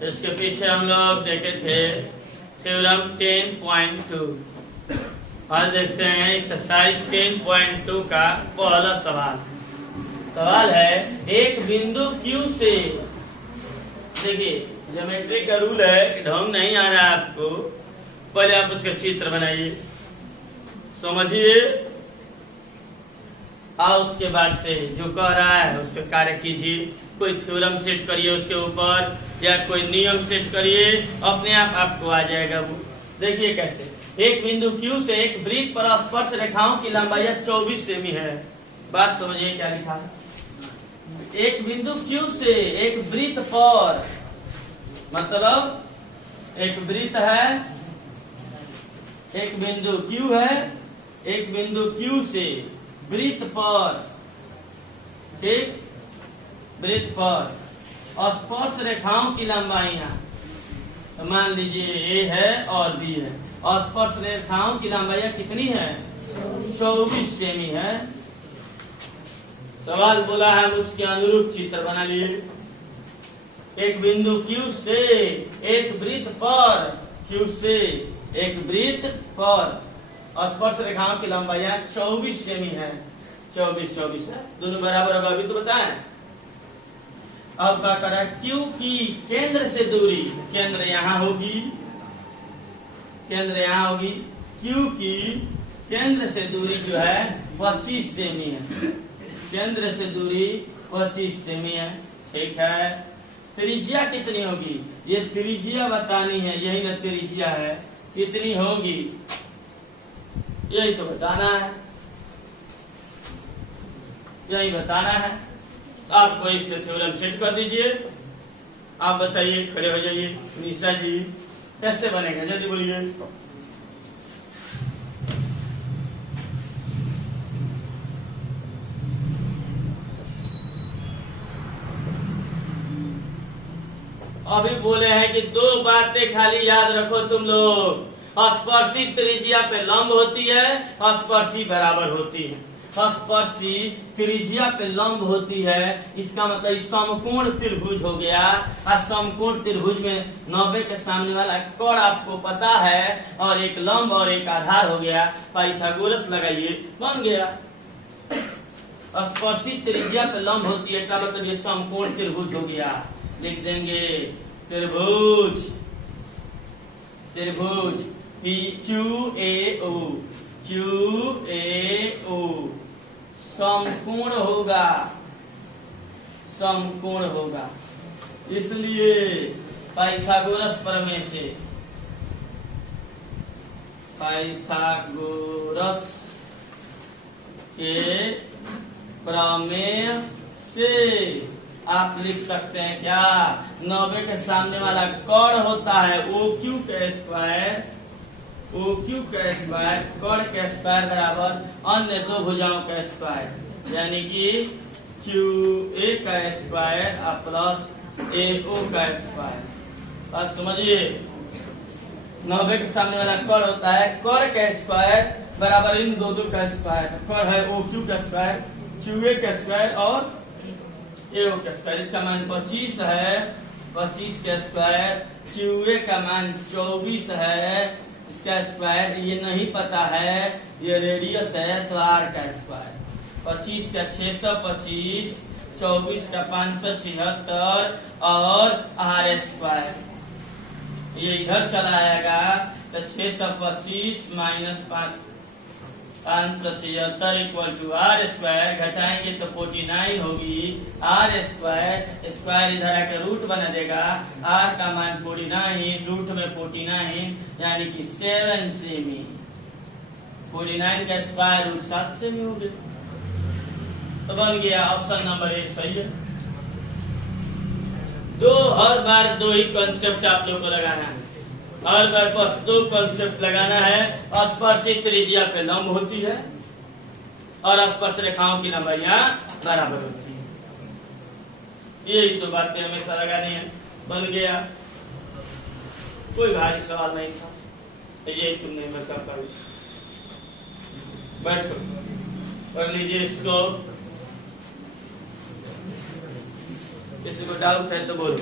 इसके पीछे हम लोग देखे थे थ्योरम 10.2। आज देखते हैं एक्सरसाइज 10.2 का पहला सवाल। सवाल है एक बिंदु Q से, देखिए ज्योमेट्री का रूल है कि ढंग नहीं आ रहा है आपको, पहले आप उसका चित्र बनाइए, समझिए, और उसके बाद से जो कह रहा है उस पर कार्य कीजिए। कोई थ्योरम सेट करिए उसके ऊपर या कोई नियम सेट करिए, अपने आप आपको आ जाएगा वो। देखिए कैसे, एक बिंदु Q से एक वृत्त पर स्पर्श रेखाओं की लंबाई 24 सेमी है। बात समझिए क्या लिखा है। एक बिंदु Q से एक वृत्त पर, मतलब एक वृत्त है, एक बिंदु Q है, एक बिंदु Q से वृत्त पर, ठीक, वृत्त पर स्पर्श रेखाओं की लंबाइयां, तो मान लीजिए A है और B है, और स्पर्श रेखाओं की लंबाइयां कितनी है? 24 सेमी है। सवाल बोला है उसके अनुरूप चित्र बना लिए। एक बिंदु Q से एक वृत्त पर, Q से एक वृत्त पर स्पर्श रेखाओं की लंबाइयां 24 सेमी है। 24 है, दोनों बराबर होगा, अभी तो बताएं। अब क्या करा, Q की केंद्र से दूरी, केंद्र यहाँ होगी, केंद्र यहाँ होगी, Q की केंद्र से दूरी जो है 25 सेमी है। केंद्र से दूरी 25 सेमी है, ठीक है। त्रिज्या कितनी होगी, ये त्रिज्या बतानी है, यही ना त्रिज्या है, कितनी होगी यही तो बताना है, यही बताना है। आपको इसके थ्योरम सेट कर दीजिए। आप बताइए, खड़े हो जाइए। निशा जी कैसे बनेगा, जल्दी बोलिए। अभी बोले हैं कि दो बातें खाली याद रखो तुम लोग। स्पर्शी त्रिज्या पे लंब होती है, स्पर्शी बराबर होती है। स्पर्शी त्रिज्या पे लंब होती है, इसका मतलब समकोण त्रिभुज हो गया। और समकोण त्रिभुज में 90 के सामने वाला कोण आपको पता है, और एक लंब और एक आधार हो गया। पाइथागोरस लगाइए, बन गया। स्पर्शी त्रिज्या पे लंब होती है, इसका मतलब ये समकोण त्रिभुज हो गया। लिख देंगे त्रिभुज, त्रिभुज QAO, QAO समकोण होगा, समकोण होगा। इसलिए पाइथागोरस प्रमेय से, पाइथागोरस के प्रमेय से आप लिख सकते हैं क्या, 90 के सामने वाला कोण होता है OQ का स्क्वायर, OQ का स्क्वायर, कोण का स्क्वायर बराबर अन्य दो भुजाओं का स्क्वायर, यानी कि QA का स्क्वायर प्लस AO का स्क्वायर। बात समझिए, 90 के सामने वाला कोण होता है, कोण का स्क्वायर बराबर इन दो का स्क्वायर। कोण है OQ का स्क्वायर, QA का स्क्वायर और AO का स्क्वायर। इसका मान 25 है, 25 का स्क्वायर। QA का मान 24 है, इसका स्क्वायर ये नहीं पता है, ये रेडियस है तो R का स्क्वायर। 25 का 625, 24 का 576 और R स्क्वायर। ये इधर चला आएगा तो 625 minus 576 equal to R square. घटाएंगे तो 49 होगी। R स्क्वायर, स्क्वायर इधर आकर रूट बना देगा। R का मान 49, रूट में 49 यानी कि 7 सेमी। 49 का स्क्वायर रूट 7 सेमी हो गया, तो बन गया ऑप्शन नंबर 1 सही है। हर बार दो ही कॉन्सेप्ट आप लोग को लगाना है, हर बार बस दो कॉन्सेप्ट लगाना है। स्पर्शी त्रिज्या पे लंब होती है और स्पर्श रेखाओं की लंबाइयां बराबर होती है। यही तो बातें हमेशा लगानी है। बन गया, कोई भारी सवाल नहीं था, यही तुम नहीं बता पाए। बैठो, कर लीजिए इसको। किसी को डाउट है तो बोलो।